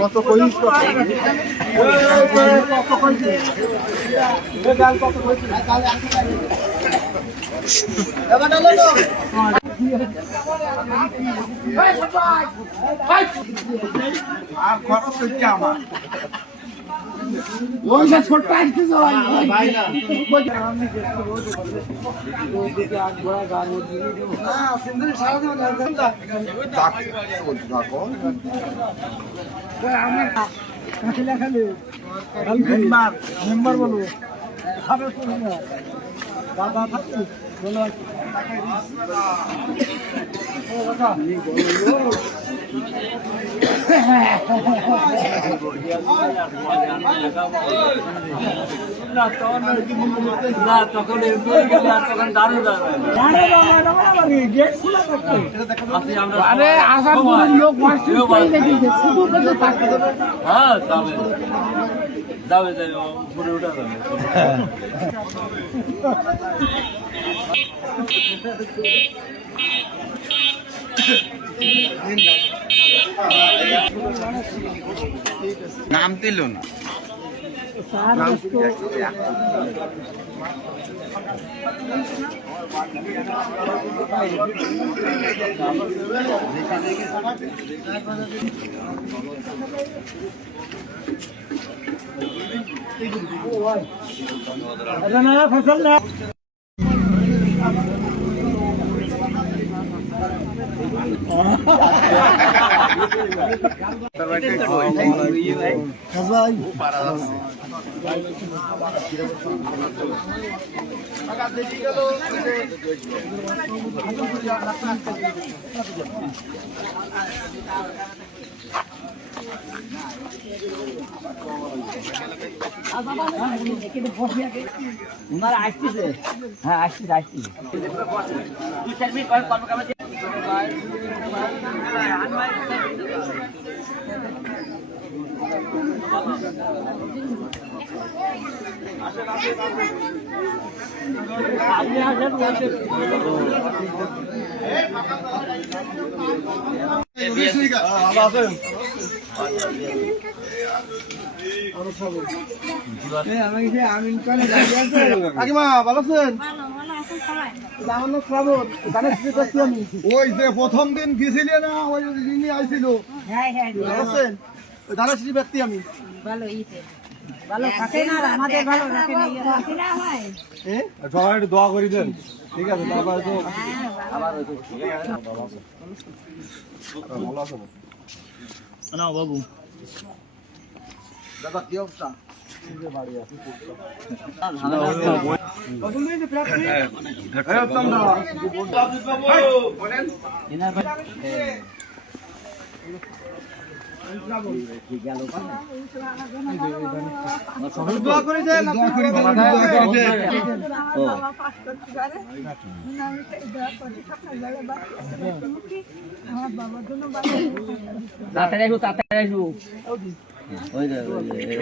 কত কইছ আর খরচ হচ্ছে আমার ওই যে ছোট আসছে ভাই না আমি দেখতে বলতে ওদিকে আগ বড় গান না সুন্দরী সারা দিন দেখো আমি কাছে লেখালে মেম্বার বলো খাবে শুনো না দাদা থাকছি বলো ও কথা তখন দাঁড়িয়ে লোক হ্যাঁ যাবে যাবে ঘুরে উঠা যাবে নাম দিল না ফসল না ওনারা আসতেছে হ্যাঁ আসতেছে আসতেছে 2-4 মিনিট পর কর্মকাণ্ড আপনি আসেন ওই যে প্রথম দিন গেছিলে না ওই আইছিল দানাশ্রী ব্যক্তি আমি সবাই একটু দোয়া করি দেন ঠিক আছে তারপরে তো ভালো আছে না বাবু দাদা কি অবস্থা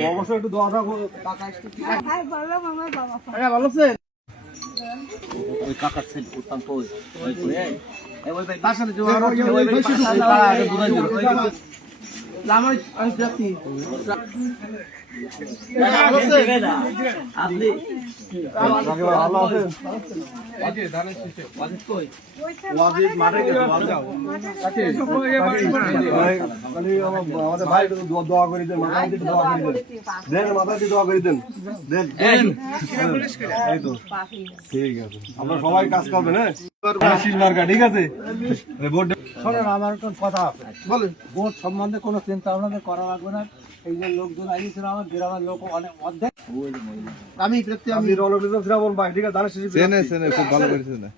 অবশ্যই একটু দোয়া ভালো আছেন ওই কাকার ছেলে উত্তম তো ওই তার সাথে আমি যাচ্ছি আপনি ভালো আছেন আমাদের ভাই দোয়া করে দেন মাথা দোয়া করে দেন এই তো ঠিক আছে আমরা সবাই কাজ করবেন হ্যাঁ ঠিক আছে শোনেন আমার কথা আছে বলেন ভোট সম্বন্ধে কোনো চিন্তা ভাবনা করা লাগবে না এই যে লোকজন আইছিল আমার গ্রামের লোক অনেক অর্ধেক আমি ব্যক্তি আমি রণবিজয় শ্রাবণ ভাই ঠিক আছে দানের শেষে চেনে খুব ভালো করেছে না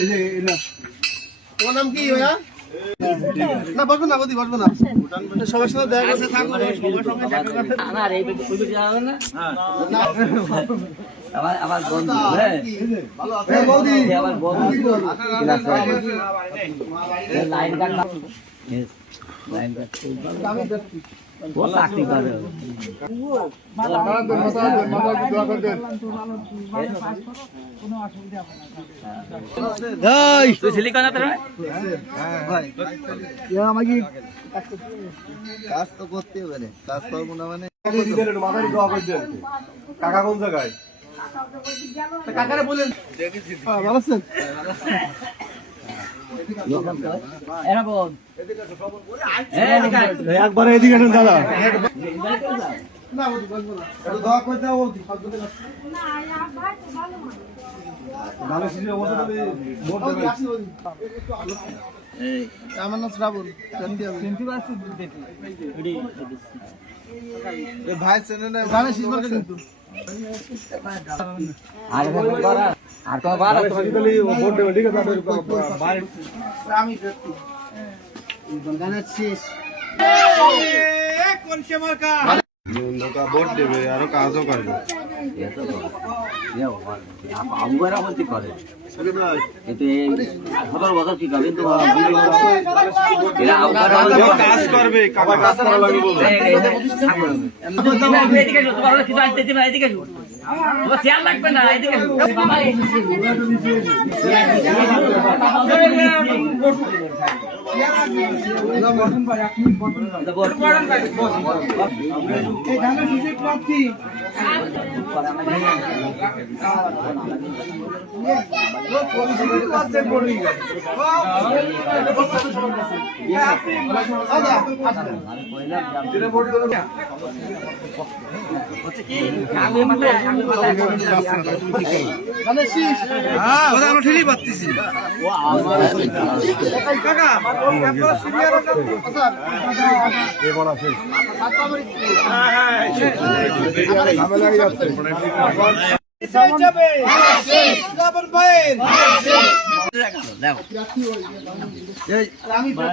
এই যে না তোমার নাম কি ভাইয়া না বসবো না বদি বসবো না সবার সাথে দেখা করতে থাকবো সবার সঙ্গে দেখা করতে আমার এই ওই দিকে যাবে না আমার বন্ধু হ্যাঁ ভালো আছে বৌদি আমার বন্ধু লাইন কাট লাইন কাট আমি ব্যক্তি ও চাকরি করে তুই ছিলি কেন তোর আমাকে কাজ তো করতে হবে না কাজ করবো না মানে কাকা কোন জায়গায় কাকারে বলেন ভালো আছেন এরা বল একবার এদিকে নেন দাদা না বলছি বলবো না একটু দোয়া করে দাও বলছি ভালো শিশু অবস্থা ভোট দেবে আমার নাম শ্রাবণ ভাই চেনে না গানে শিশু কিন্তু আর আর তো বার ভোট দেবে ঠিক আছে আমি ব্যক্তি গানের শেষ ভোট দেবে আরো কাজও করবে আমরা বলতে করে কিন্তু এই 17 বছর কি করবে কিন্তু এরা কাজ করবে কাজ করা লাগবে বলো এদিকে এসো তোমার কিছু আনতে দিবে এদিকে এসো তোমার চেয়ার লাগবে না এদিকে এসো বাবা ঠেলি পাচ্ছি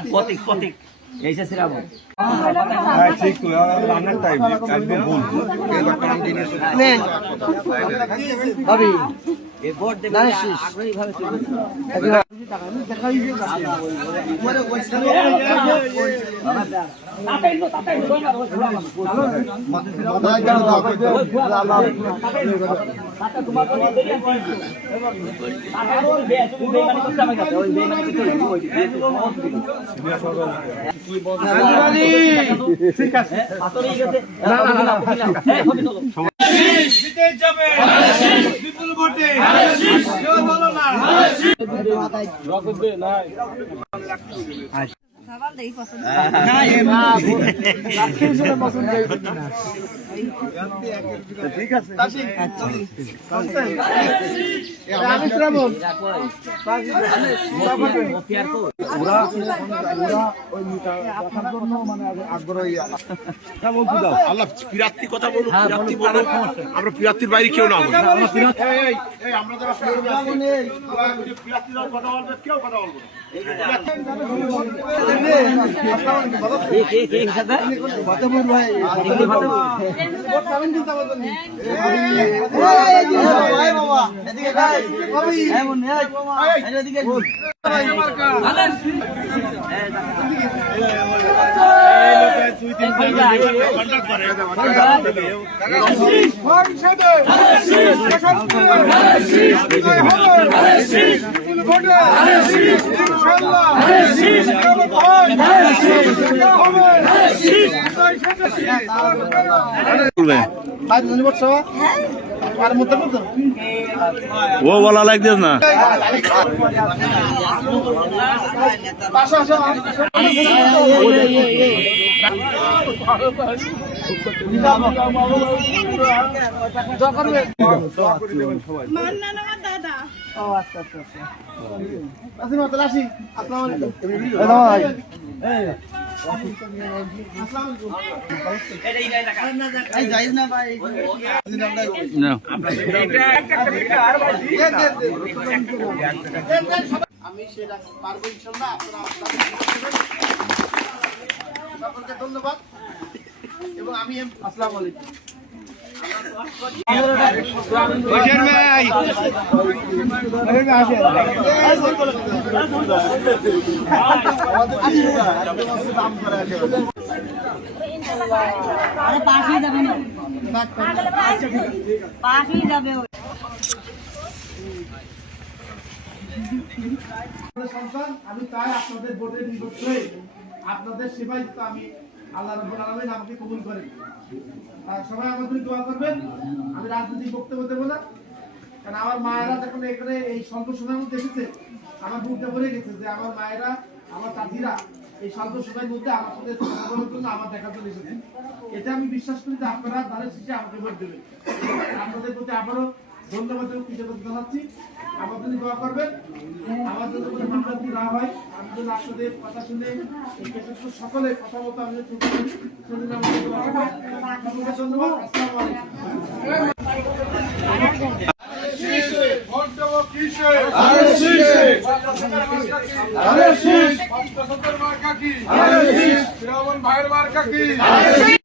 প্রতীক প্রতীক এই যে শ্রাবণ ঠিক তো রান্নার টাইম একদম ভুল ভাবি এই ভোট দেবে আগ্রহী ভাবে ঠিক আছে বিপুল ভোটে ঠিক আছে আমি শ্রাবণ ওরা ওই মানে আগ্রহী বলছি দাও আল্লাহ পিরাত্তি কথা বলুন পিরাত্তি বলো আমরা পিরাত্তির বাইরে কেউ না বলি আমরা যারা পিরাত্তির কথা বলবে কেউ কথা বলবো ও বলা লাগছে না আসি আমি সেটা পারবো ইনশাল্লাহ। আপনারা সকলকে ধন্যবাদ এবং আমি আসসালামু আলাইকুম। আরে পাশেই যাবে না, পাশেই যাবে ওই। সন্তান আমি চাই আপনাদের ভোটে নির্বাচিত হয়ে আপনাদের সেবায় আমি আল্লাহ রাব্বুল আলামিন আমাকে কবুল করেন। আর সবাই আমার জন্য দোয়া করবেন। আমি রাজনৈতিক বক্তব্য দেবো না, কারণ আমার মায়েরা যখন এখানে এই স্বল্প সময়ের মধ্যে এসেছে আমার বুকটা ভরে গেছে যে আমার মায়েরা আমার চাচিরা এই স্বল্প সময়ের মধ্যে আমার সাথে কথা বলার জন্য আমার দেখার জন্য এসেছে। এটা আমি বিশ্বাস করি যে আপনারা ধানের শেষে আমাকে ভোট দেবেন। আপনাদের প্রতি আবারও ধন্যবাদ এবং কৃতজ্ঞতা জানাচ্ছি। আমার জন্য দোয়া করবেন, আমার জন্য কোনো মামলাতি না হয়, আমি যেন আপনাদের কথা শুনে এই বিশেষ সকলে কথা বলতে আমি সেদিন আমাকে দোয়া করবেন। সকলকে ধন্যবাদ। আসসালামু আলাইকুম। ভাইয়ের মার্কা কি?